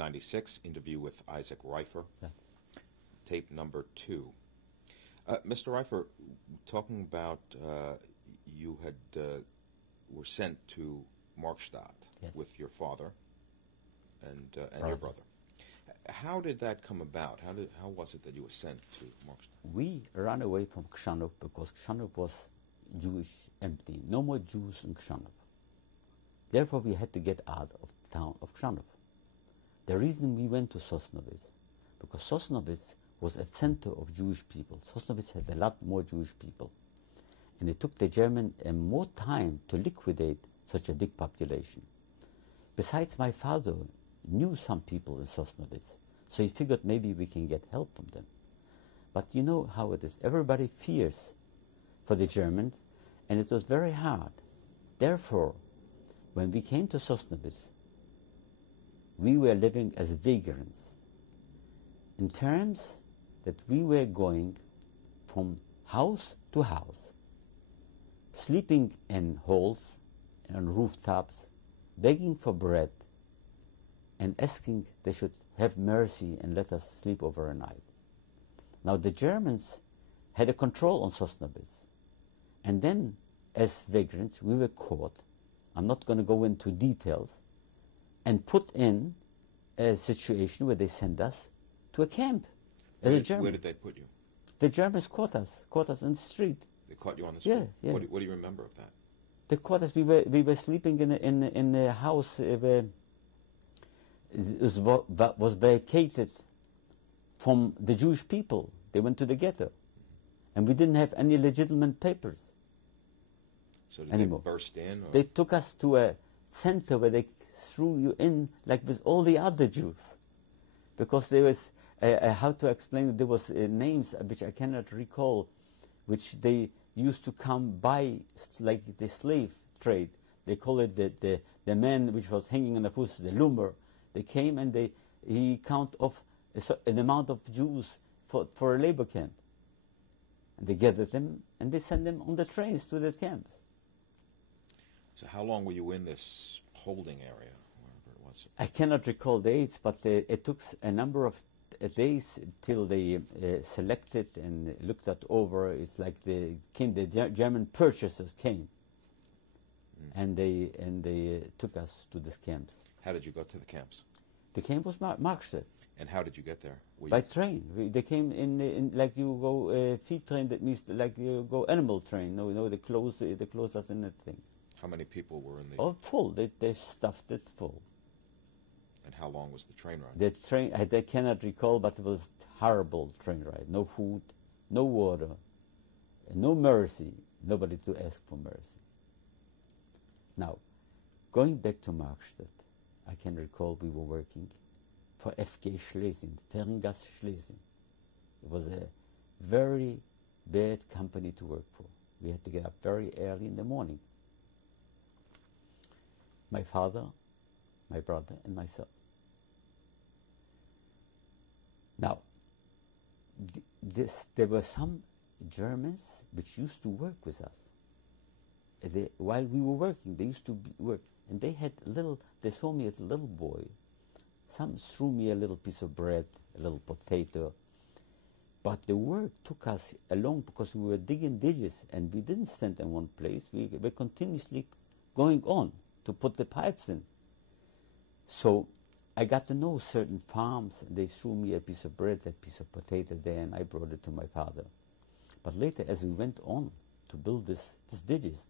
96, interview with Izaak Reifer, Yeah. tape number 2. Mr. Reifer, talking about you had were sent to Markstadt Yes. with your father and your brother. How did that come about? How was it that you were sent to Markstadt? We ran away from Krzanów because Krzanów was Jewish empty. No more Jews in Krzanów. Therefore, we had to get out of the town of Krzanów. The reason we went to Sosnowiec, because Sosnowiec was a center of Jewish people. Sosnowiec had a lot more Jewish people. And it took the German more time to liquidate such a big population. Besides, my father knew some people in Sosnowiec, so he figured maybe we can get help from them. But you know how it is. Everybody fears for the Germans, and it was very hard. Therefore, when we came to Sosnowiec, we were living as vagrants, in terms that we were going from house to house, sleeping in halls and rooftops, begging for bread, and asking they should have mercy and let us sleep over a night. Now the Germans had a control on Sosnowiec, and then as vagrants we were caught, I'm not going to go into details, and put in a situation where they sent us to a camp. Where did they put you? The Germans caught us in the street. They caught you on the street? Yeah. What do you remember of that? They caught us. We were sleeping in a house where it was vacated from the Jewish people. They went to the ghetto, and we didn't have any legitimate papers. So did anymore. They burst in? Or? They took us to a center where they threw you in like with all the other Jews, because there was how to explain it, there was names which I cannot recall, which they used to come by like the slave trade. They call it the man which was hanging on the foot, the lumber. They came and he count off an amount of Jews for a labor camp, and they gathered them and they sent them on the trains to the camps. So how long were you in this holding area, wherever it was? I cannot recall dates, but it took a number of days till they selected and looked at over. It's like the German purchasers came, and they took us to these camps. How did you go to the camps? The camp was Markstadt. And how did you get there? By train. They came in like you go feed train. That means like you go animal train. No, they close us in that thing. How many people were in the? Oh, full. They stuffed it full. And how long was the train ride? The train, I cannot recall, but it was horrible train ride. No food, no water, no mercy. Nobody to ask for mercy. Now, going back to Markstadt, I can recall we were working for FG Schlesien, Ferngas Schlesien. It was a very bad company to work for. We had to get up very early in the morning. My father, my brother, and myself. Now, there were some Germans which used to work with us. While we were working, they used to work, and they saw me as a little boy. Some threw me a little piece of bread, a little potato, but the work took us along because we were digging ditches, and we didn't stand in one place. We were continuously going on to put the pipes in. So I got to know certain farms, and they threw me a piece of bread, a piece of potato there, and I brought it to my father. But later, as we went on to build these ditches,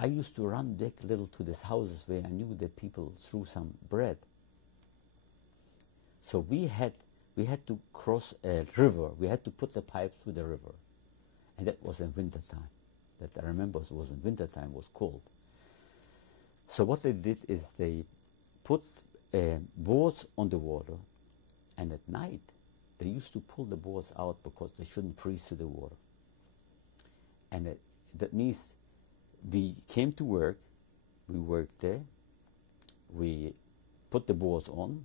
I used to run back a little to these houses where I knew that people threw some bread. So we had to cross a river. We had to put the pipes through the river, and that was in winter time. That I remember it was in winter time. It was cold. So what they did is they put boards on the water, and at night they used to pull the boards out because they shouldn't freeze to the water. And that means we came to work, we worked there, we put the boards on,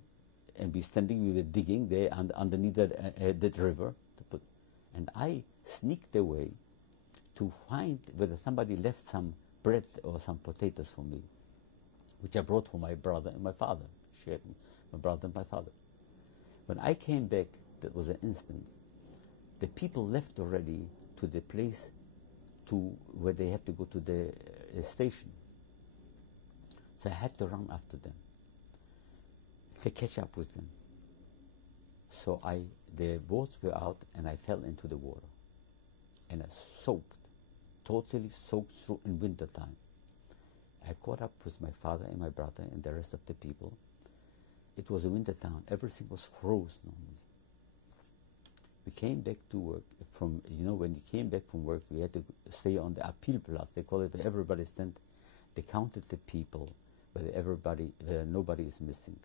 and we were digging there underneath that river. And I sneaked away to find whether somebody left some bread or some potatoes for me, which I brought for my brother and my father She had my brother and my father. When I came back, that was an instant. The people left already to the place to where they had to go to the station. So I had to run after them to catch up with them. So the boats were out and I fell into the water. And I soaked, totally soaked through in winter time. I caught up with my father and my brother and the rest of the people. It was a winter town. Everything was frozen on me. We came back to work from, when you came back from work, we had to stay on the Appealplatz. They call it where everybody stand. They counted the people, where nobody is missing.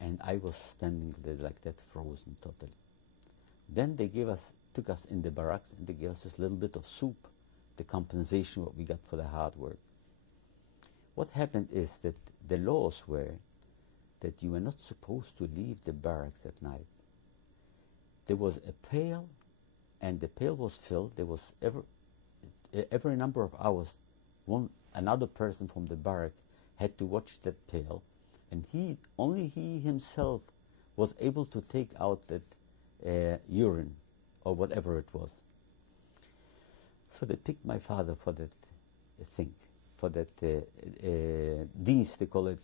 And I was standing there like that, frozen totally. Then they took us in the barracks and they gave us this little bit of soup, the compensation what we got for the hard work. What happened is that the laws were that you were not supposed to leave the barracks at night. There was a pail, and the pail was filled. There was every number of hours, another person from the barrack had to watch that pail, and only he himself was able to take out that urine or whatever it was. So they picked my father for that thing, for that dienst, they call it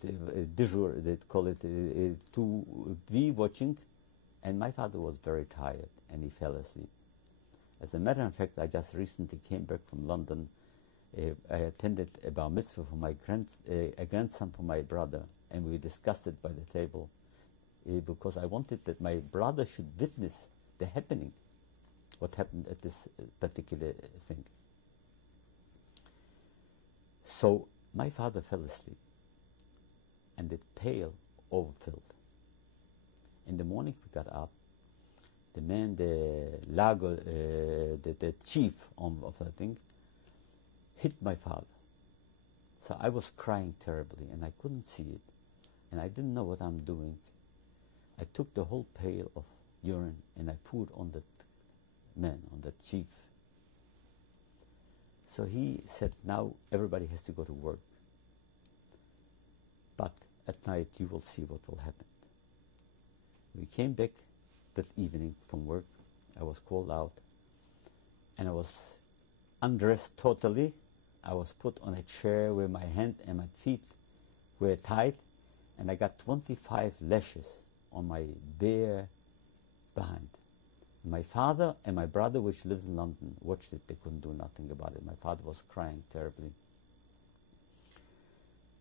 déjour, they call it to be watching. And my father was very tired, and he fell asleep. As a matter of fact, I just recently came back from London. I attended a bar mitzvah for my a grandson for my brother, and we discussed it by the table because I wanted that my brother should witness the happening, what happened at this particular thing. So my father fell asleep, and the pail overfilled. In the morning we got up. The man, the lager, the chief of that thing, hit my father. So I was crying terribly, and I couldn't see it, and I didn't know what I'm doing. I took the whole pail of urine and I poured on that man, on that chief. So he said, now everybody has to go to work, but at night you will see what will happen. We came back that evening from work. I was called out, and I was undressed totally. I was put on a chair where my hand and my feet were tied, and I got 25 lashes on my bare behind. My father and my brother, which lives in London, watched it. They couldn't do nothing about it. My father was crying terribly.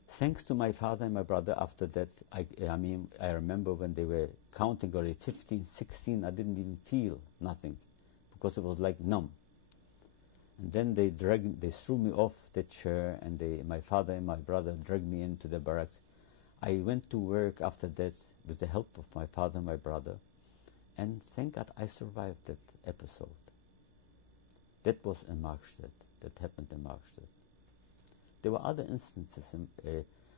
Thanks to my father and my brother, after that, I remember when they were counting already 15, 16, I didn't even feel nothing because it was like numb. And then they threw me off the chair, and my father and my brother dragged me into the barracks. I went to work after that with the help of my father and my brother, and thank God I survived that episode. That was in Markstedt. That happened in Markstedt. There were other instances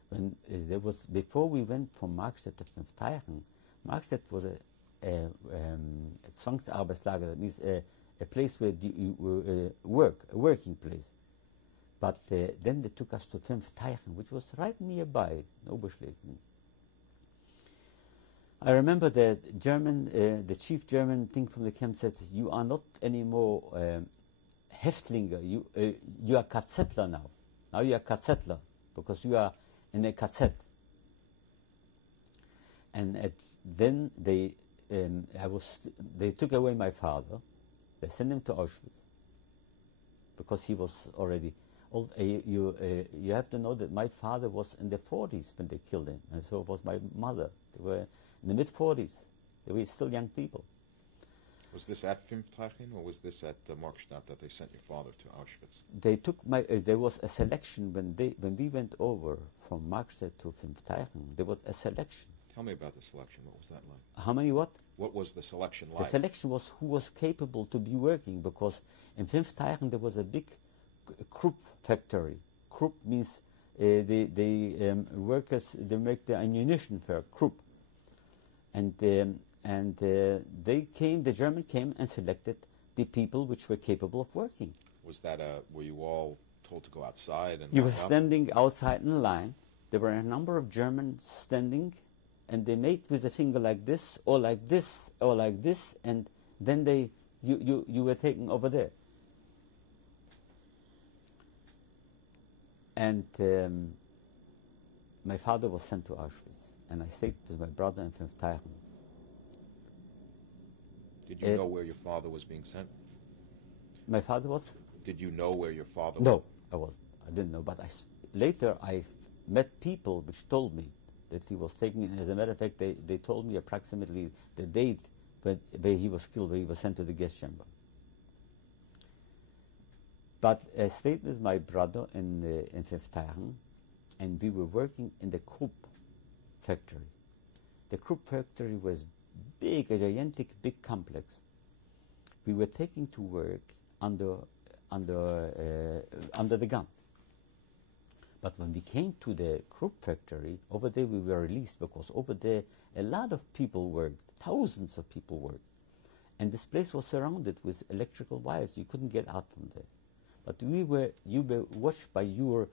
when there was, before we went from Markstedt to Fünfteichen. Markstedt was a Zwangsarbeitslager, that means a place where you work, a working place. But then they took us to Fünfteichen, which was right nearby, in Oberschlesien. I remember the chief German thing from the camp said, you are not anymore Häftlinge, you are KZler now. Now you are KZler, because you are in a KZ. And then they took away my father. They sent him to Auschwitz, because he was already old. You have to know that my father was in the 40s when they killed him, and so was my mother. They were in the mid-40s. They were still young people. Was this at Fünfteichen, or was this at Markstadt that they sent your father to Auschwitz? They took there was a selection when we went over from Markstadt to Fünfteichen. There was a selection. Tell me about the selection. What was that like? How many what? What was the selection like? The selection was who was capable to be working, because in Fünfteichen there was a big Krupp factory. Krupp means the workers, they make the ammunition for Krupp. And the German came and selected the people which were capable of working. Was that were you all told to go outside? And you were standing outside in line, there were a number of Germans standing, and they made with a finger like this, or like this, or like this, and then you were taken over there. And my father was sent to Auschwitz, and I stayed with my brother in FireFish. Did you know where your father was being sent? My father was? Did you know where your father No, was? I didn't know. But later I met people which told me that he was taken. As a matter of fact, they told me approximately the date where he was killed, where he was sent to the gas chamber. But I stayed with my brother in FireFish, and we were working in the Krupp factory. The Krupp factory was big, a gigantic, big complex. We were taken to work under the gun. But when we came to the Krupp factory, over there we were released, because over there a lot of people worked, thousands of people worked. And this place was surrounded with electrical wires. You couldn't get out from there. But you were watched by your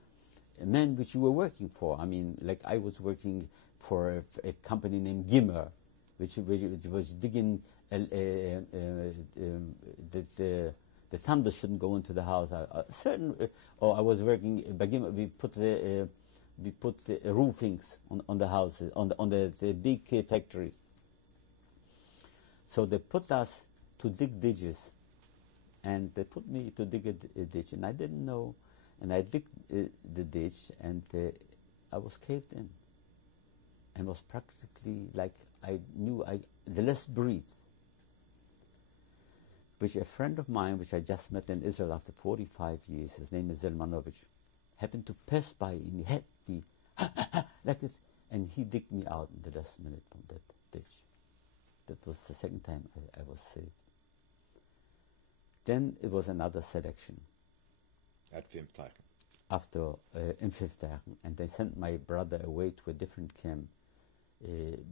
men which you were working for. I mean, like I was working for a company named Gimmer, which was digging the thunder shouldn't go into the house. Or I was working by Gimmer. We put the roofings on the houses, on the big factories. So they put us to dig ditches, and they put me to dig a ditch, and I didn't know, and I digged the ditch, and I was caved in, and was practically like I knew the last breathe. Which a friend of mine, which I just met in Israel after 45 years, his name is Zelmanovich, happened to pass by, and he had the like this, and he digged me out in the last minute from that ditch. That was the second time I was saved. Then it was another selection. At FireFish. After in FireFish, and they sent my brother away to a different camp,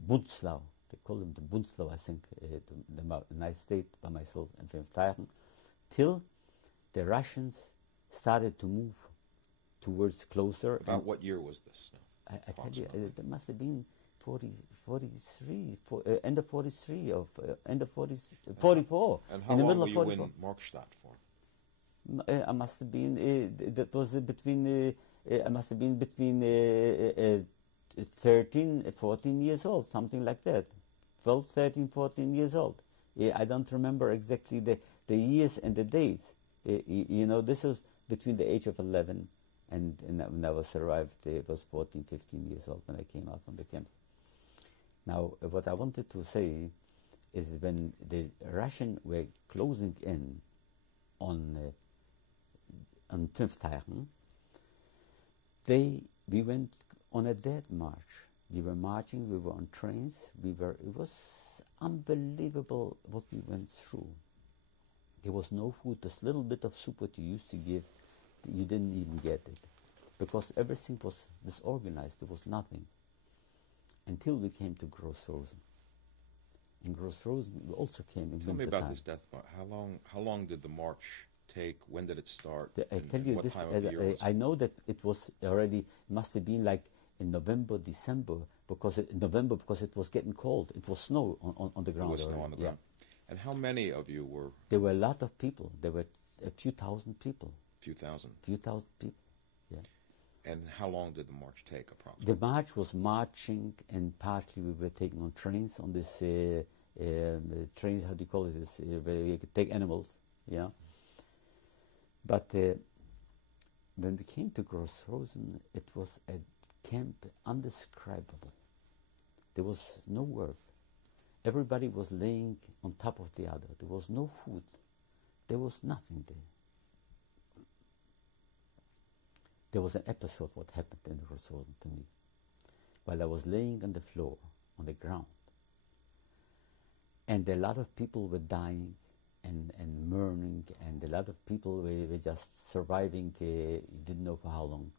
Bunzlau. They call him the Bunzlau, I think. And I stayed by myself in FireFish till the Russians started to move towards closer. About what year was this? I tell you, there must have been end of 43, end of 44. And how in the long middle were of you 44. in Markstadt for? I must have been. That was between. I must have been between 13, 14 years old, something like that. 12, 13, 14 years old. I don't remember exactly the years and the days. This was between the age of 11 and when I was arrived, it was 14, 15 years old when I came out from the camps. Now, what I wanted to say is when the Russians were closing in on FireFish, we went on a dead march. We were marching, we were on trains, it was unbelievable what we went through. There was no food, this little bit of soup that you used to give, you didn't even get it. Because everything was disorganized, there was nothing. Until we came to Gross-Rosen. And Gross-Rosen we also came in winter time. Tell me about this death march. How long did the march take? When did it start? I tell you this, I know that it was already, must have been like in November, December, because it was getting cold. It was snow on the ground. There was snow on the ground. And how many of you were? There were a lot of people. There were a few thousand people. Few thousand people, yeah. And how long did the march take, approximately? The march was marching, and partly we were taking on trains, on this trains, how do you call it, where you could take animals, yeah. But when we came to Gross-Rosen, it was a camp undescribable. There was no work. Everybody was laying on top of the other. There was no food. There was nothing there. There was an episode what happened in Gross-Rosen to me. While I was laying on the floor, on the ground, and a lot of people were dying and mourning, and a lot of people were just surviving, didn't know for how long.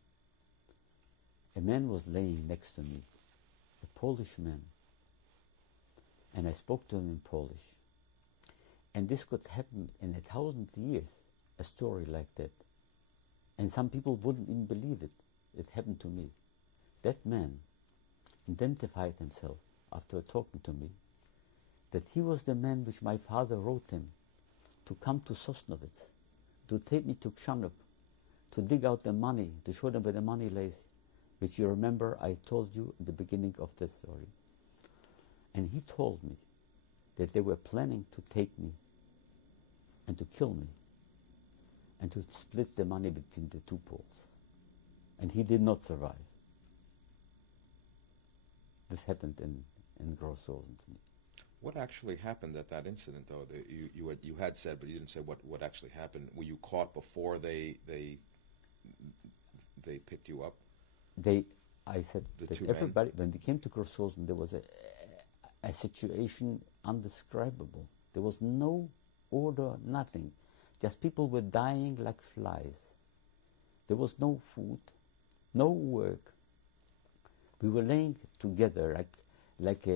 A man was laying next to me, a Polish man, and I spoke to him in Polish. And this could happen in 1,000 years, a story like that. And some people wouldn't even believe it. It happened to me. that man identified himself after talking to me that he was the man which my father wrote him to come to Sosnovitz, to take me to Kshanov, to dig out the money, to show them where the money lays, which you remember I told you at the beginning of this story. And he told me that they were planning to take me and to kill me and to split the money between the two Poles. And he did not survive. This happened in Gross Rosen to me. What actually happened at that incident, though? That you had said, but you didn't say what actually happened. Were you caught before they picked you up? I said The that two everybody, when we came to Gross Rosen, there was a situation undescribable. There was no order, nothing. Just people were dying like flies. There was no food, no work. We were laying together like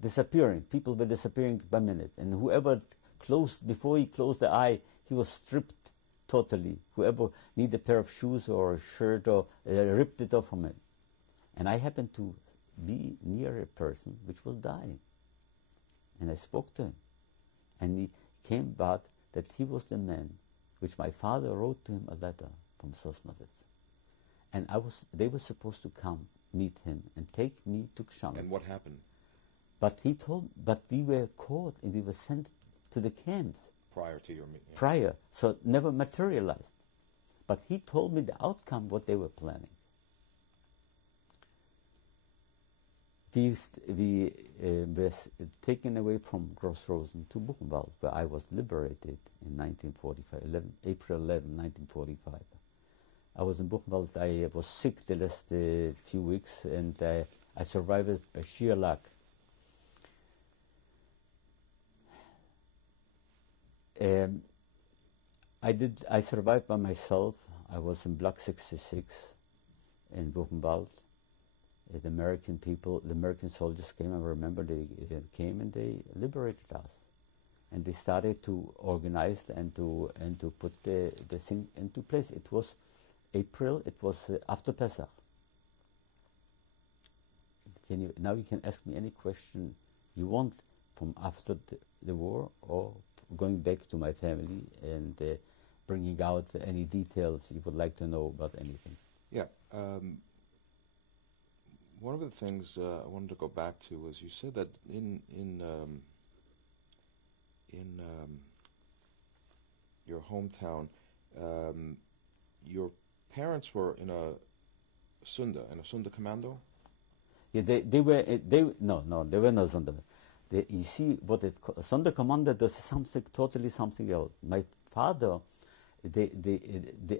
disappearing. People were disappearing by minute. And whoever before he closed the eye, he was stripped totally. Whoever needed a pair of shoes or a shirt or ripped it off from it. And I happened to be near a person which was dying. And I spoke to him. And he came back that he was the man which my father wrote to him a letter from Sosnovitz. And they were supposed to come meet him and take me to Kshanov. And what happened? But we were caught and we were sent to the camps. Prior to your meeting? Yeah. Prior, so it never materialized. But he told me the outcome, what they were planning. We were taken away from Gross Rosen to Buchenwald, where I was liberated in 1945, April 11, 1945. I was in Buchenwald. I was sick the last few weeks, and I survived it by sheer luck. I survived by myself. I was in Block 66 in Buchenwald. The American people, the American soldiers came. I remember they came and they liberated us, and they started to organize and to put the thing into place. It was April. It was after Pesach. Now you can ask me any question you want from after the war or going back to my family and bringing out any details you would like to know about anything. Yeah. One of the things I wanted to go back to was you said that in your hometown, your parents were in a Sunda commando. Yeah, they were not Sonder. You see, what Sonder Commander does totally something else. My father, the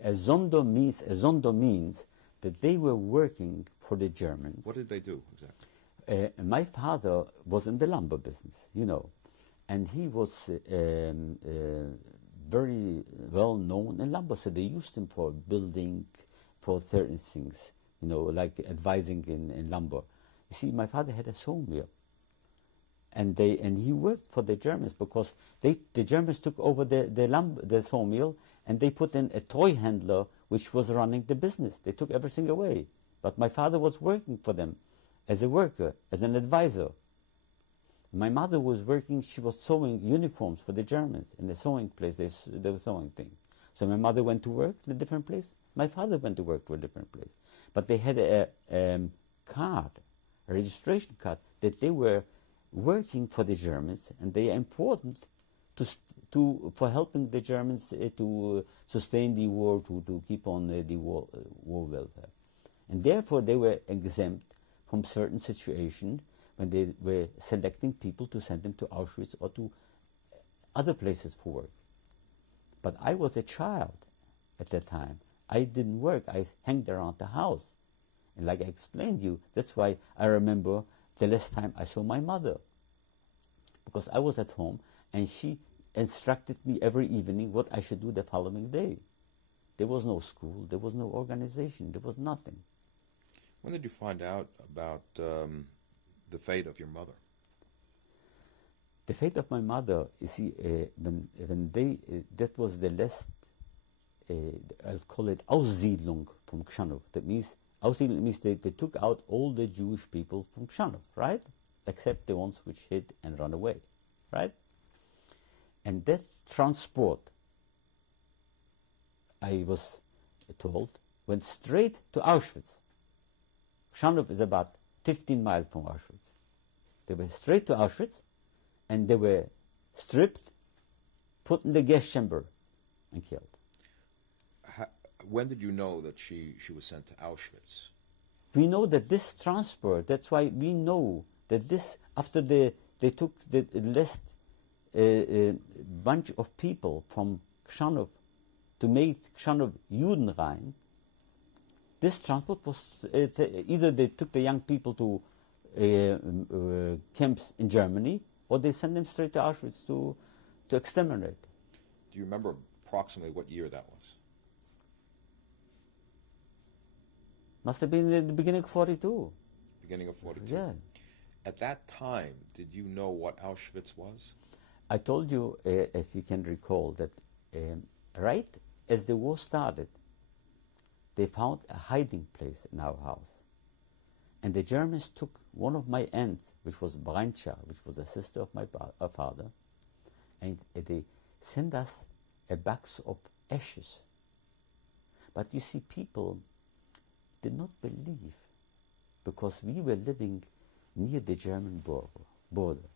Azondo means that they were working for the Germans. What did they do exactly? My father was in the lumber business, and he was very well known in lumber. So they used him for building, for certain things, like advising in lumber. You see, my father had a sawmill. And he worked for the Germans because the Germans took over the sawmill, and they put in a toy handler which was running the business. They took everything away. But my father was working for them as a worker, as an advisor. My mother was working, she was sewing uniforms for the Germans in the sewing place, they were sewing things. So my mother went to work in a different place, my father went to work for a different place. But they had a registration card, that they were working for the Germans, and they are important for helping the Germans to sustain the war, to keep on the war welfare. And therefore they were exempt from certain situations when they were selecting people to send them to Auschwitz or to other places for work. But I was a child at that time. I didn't work. I hanged around the house. And like I explained to you, that's why I remember the last time I saw my mother. Because I was at home and she instructed me every evening what I should do the following day. There was no school, there was no organization, there was nothing. When did you find out about the fate of your mother? The fate of my mother, you see, when that was the last I'll call it Aussiedlung from Kshannov. That means, Aussiedlung means they took out all the Jewish people from Kshannov, right? Except the ones which hid and ran away, right? And that transport, I was told, went straight to Auschwitz. Kshannov is about 15 miles from Auschwitz. They went straight to Auschwitz, and they were stripped, put in the gas chamber, and killed. When did you know that she was sent to Auschwitz? We know that this transport, that's why we know that this, after they took the last bunch of people from Kshannov to make Kshannov Judenrein, this transport was, either they took the young people to camps in Germany, or they sent them straight to Auschwitz to exterminate. Do you remember approximately what year that was? Must have been in the beginning of 42. Beginning of 42? Yeah. At that time, did you know what Auschwitz was? I told you, if you can recall, that right as the war started, they found a hiding place in our house. And the Germans took one of my aunts, which was Brancha, which was a sister of my father, and they sent us a box of ashes. But you see, people did not believe, because we were living near the German border.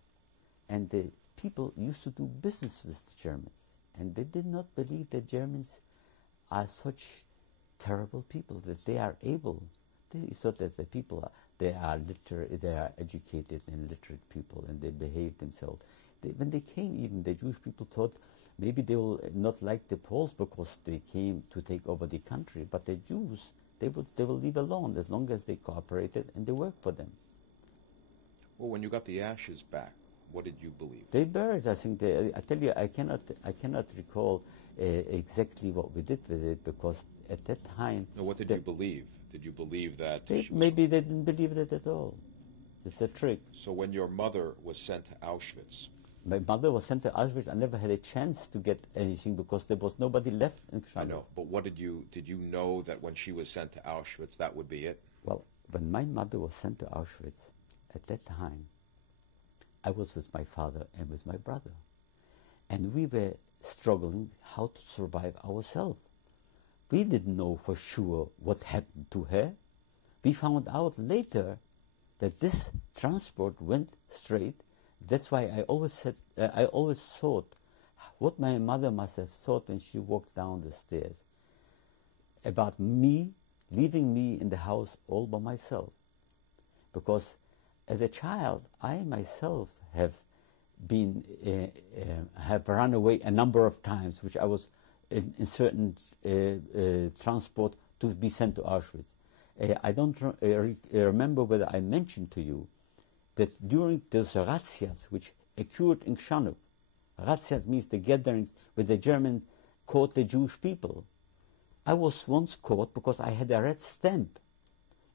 And the people used to do business with the Germans. And they did not believe that Germans are such terrible people, that they are able. They thought that the people they are educated and literate people, and they behave themselves. When they came, even the Jewish people thought maybe they will not like the Poles because they came to take over the country. But the Jews, they will leave alone as long as they cooperated and they worked for them. Well, when you got the ashes back, what did you believe? They buried. I think. I tell you, I cannot recall exactly what we did with it, because at that time. No, what did you believe? Did you believe that? Maybe they didn't believe it at all. It's a trick. So when your mother was sent to Auschwitz. My mother was sent to Auschwitz. I never had a chance to get anything because there was nobody left in Kshannov. I know, but did you know that when she was sent to Auschwitz, that would be it? Well, when my mother was sent to Auschwitz, at that time, I was with my father and with my brother. And we were struggling how to survive ourselves. We didn't know for sure what happened to her. We found out later that this transport went straight. That's why I always thought what my mother must have thought when she walked down the stairs about me, leaving me in the house all by myself. Because as a child, I myself have run away a number of times, which I was in certain transport to be sent to Auschwitz. I don't remember whether I mentioned to you that during those razzias which occurred in Kshannov, razzias means the gatherings where the Germans caught the Jewish people. I was once caught because I had a red stamp,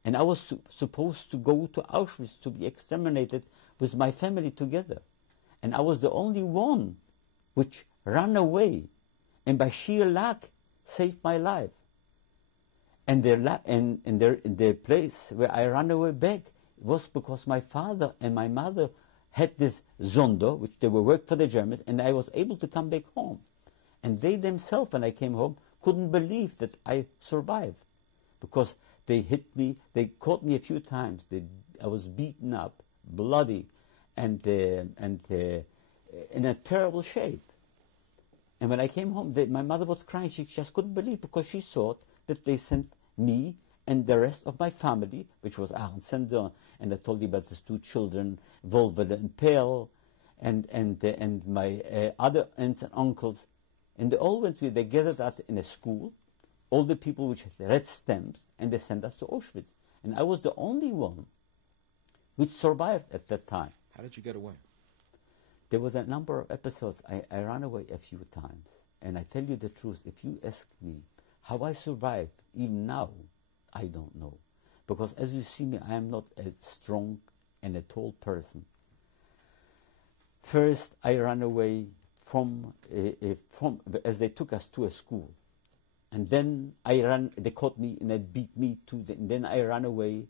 and I was supposed to go to Auschwitz to be exterminated with my family together. And I was the only one which ran away, and by sheer luck saved my life. And the place where I ran away back was because my father and my mother had this Zondo, which they were work for the Germans, and I was able to come back home. And they themselves, when I came home, couldn't believe that I survived, because they hit me, they caught me a few times. I was beaten up, bloody, and in a terrible shape. And when I came home, my mother was crying. She just couldn't believe, because she thought that they sent me and the rest of my family, which was Arnsender, and I told you about these two children, Volvele and Pale, and my other aunts and uncles, and they all went with. They gathered out in a school, all the people which had red stamps, and they sent us to Auschwitz. And I was the only one which survived at that time. How did you get away? There was a number of episodes. I ran away a few times. And I tell you the truth, if you ask me how I survived, even now, I don't know. Because as you see me, I am not a strong and a tall person. First, I ran away from as they took us to a school. And then I ran, they caught me and they beat me too. And then I ran away.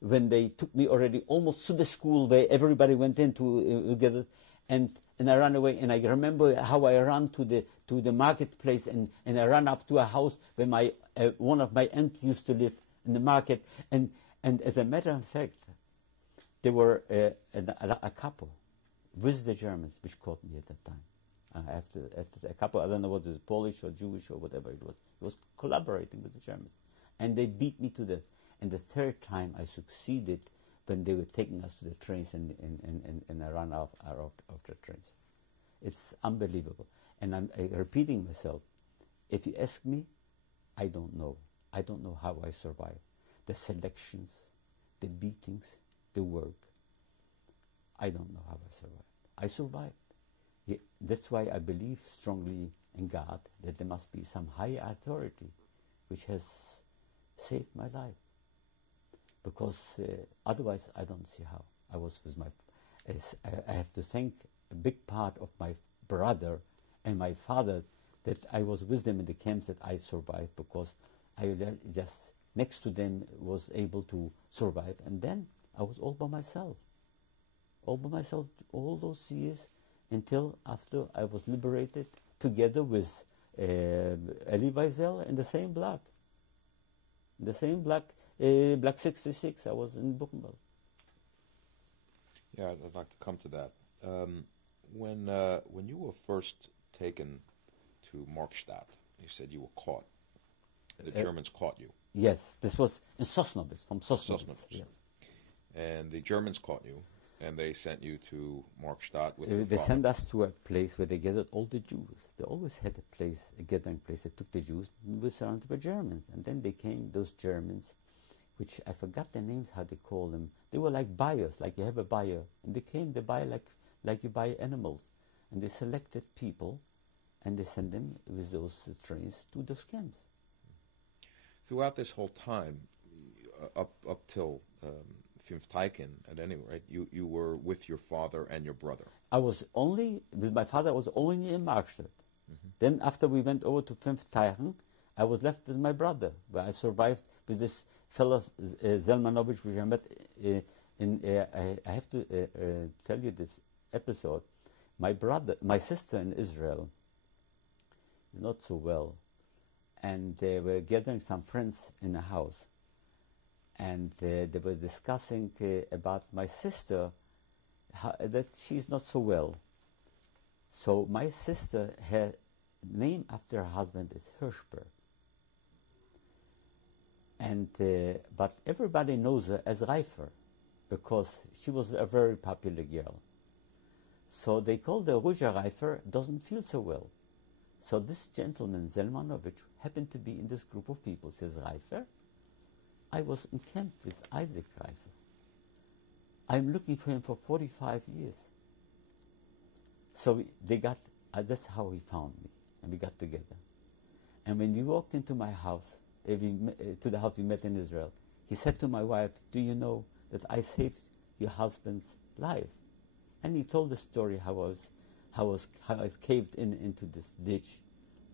When they took me already almost to the school where everybody went in together, and I ran away. And I remember how I ran to the marketplace, and I ran up to a house where my one of my aunts used to live in the market. And as a matter of fact, there were a couple with the Germans which caught me at that time. After a couple, I don't know whether it was Polish or Jewish or whatever it was. It was collaborating with the Germans. And they beat me to death. And the third time I succeeded when they were taking us to the trains, and I ran out of the trains. It's unbelievable. And I'm repeating myself. If you ask me, I don't know. I don't know how I survived. The selections, the beatings, the work. I don't know how I survived. I survived. Yeah, that's why I believe strongly in God, that there must be some higher authority which has saved my life. Because otherwise I don't see how. I was with my, I have to thank a big part of my brother and my father that I was with them in the camps, that I survived, because I just next to them was able to survive. And then I was all by myself all those years, until after I was liberated, together with Elie Wiesel in the same block. The same block, block 66, I was in Buchenwald. Yeah, I'd like to come to that. When you were first taken to Markstadt, you said you were caught. The Germans caught you. Yes, this was in Sosnowitz, from Sosnowitz. Yes. And the Germans caught you, and they sent you to Markstadt with your They father. sent us to a place where they gathered all the Jews. They always had a place, a gathering place. They took the Jews, and we were surrounded by Germans. And then they came, those Germans, which I forgot their names, how they call them. They were like buyers, like you have a buyer. And they came, they buy like you buy animals. And they selected people, and they sent them with those trains to those camps. Throughout this whole time, up till Fünfteichen, at any rate, you were with your father and your brother. I was only, with my father, I was only in Markstadt. Mm-hmm. Then after we went over to Fünfteichen, I was left with my brother, where I survived with this fellow, Zelmanovich, which I met I have to tell you this episode. My sister in Israel is not so well, and they were gathering some friends in a house, and they were discussing about my sister, that she's not so well. So my sister, her name after her husband is Hirschberg, and but everybody knows her as Reifer, because she was a very popular girl. So they called her Ruja Reifer, doesn't feel so well. So this gentleman, Zelmanovich, happened to be in this group of people, says Reifer. I was in camp with Izaak Reifer. I'm looking for him for 45 years. So they got, that's how he found me, and we got together. And when we walked into my house, to the house we met in Israel, he said to my wife, do you know that I saved your husband's life? And he told the story how I was caved into this ditch,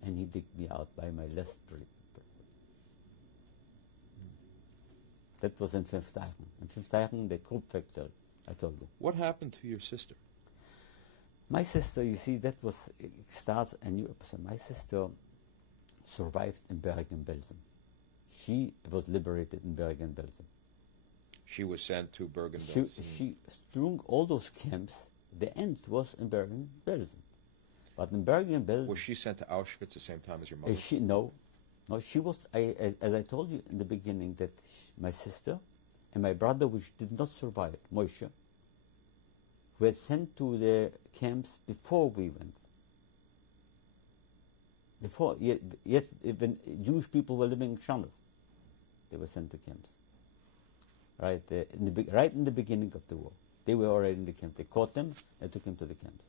and he digged me out by my left rib. That was in Fünfteichen. In Fünfteichen, the Krupp factory, I told you. What happened to your sister? My sister, you see, that was, it starts a new episode. My sister survived in Bergen-Belsen. She was liberated in Bergen-Belsen. She was sent to Bergen-Belsen. She through all those camps, the end was in Bergen-Belsen. But in Bergen-Belsen... Was she sent to Auschwitz at the same time as your mother? No, she was, as I told you in the beginning, that my sister and my brother, which did not survive, Moshe, were sent to the camps before we went. Before, yes, when Jewish people were living in Kshanov, they were sent to camps. Right in the beginning of the war. They were already in the camp. They caught them, they took them to the camps.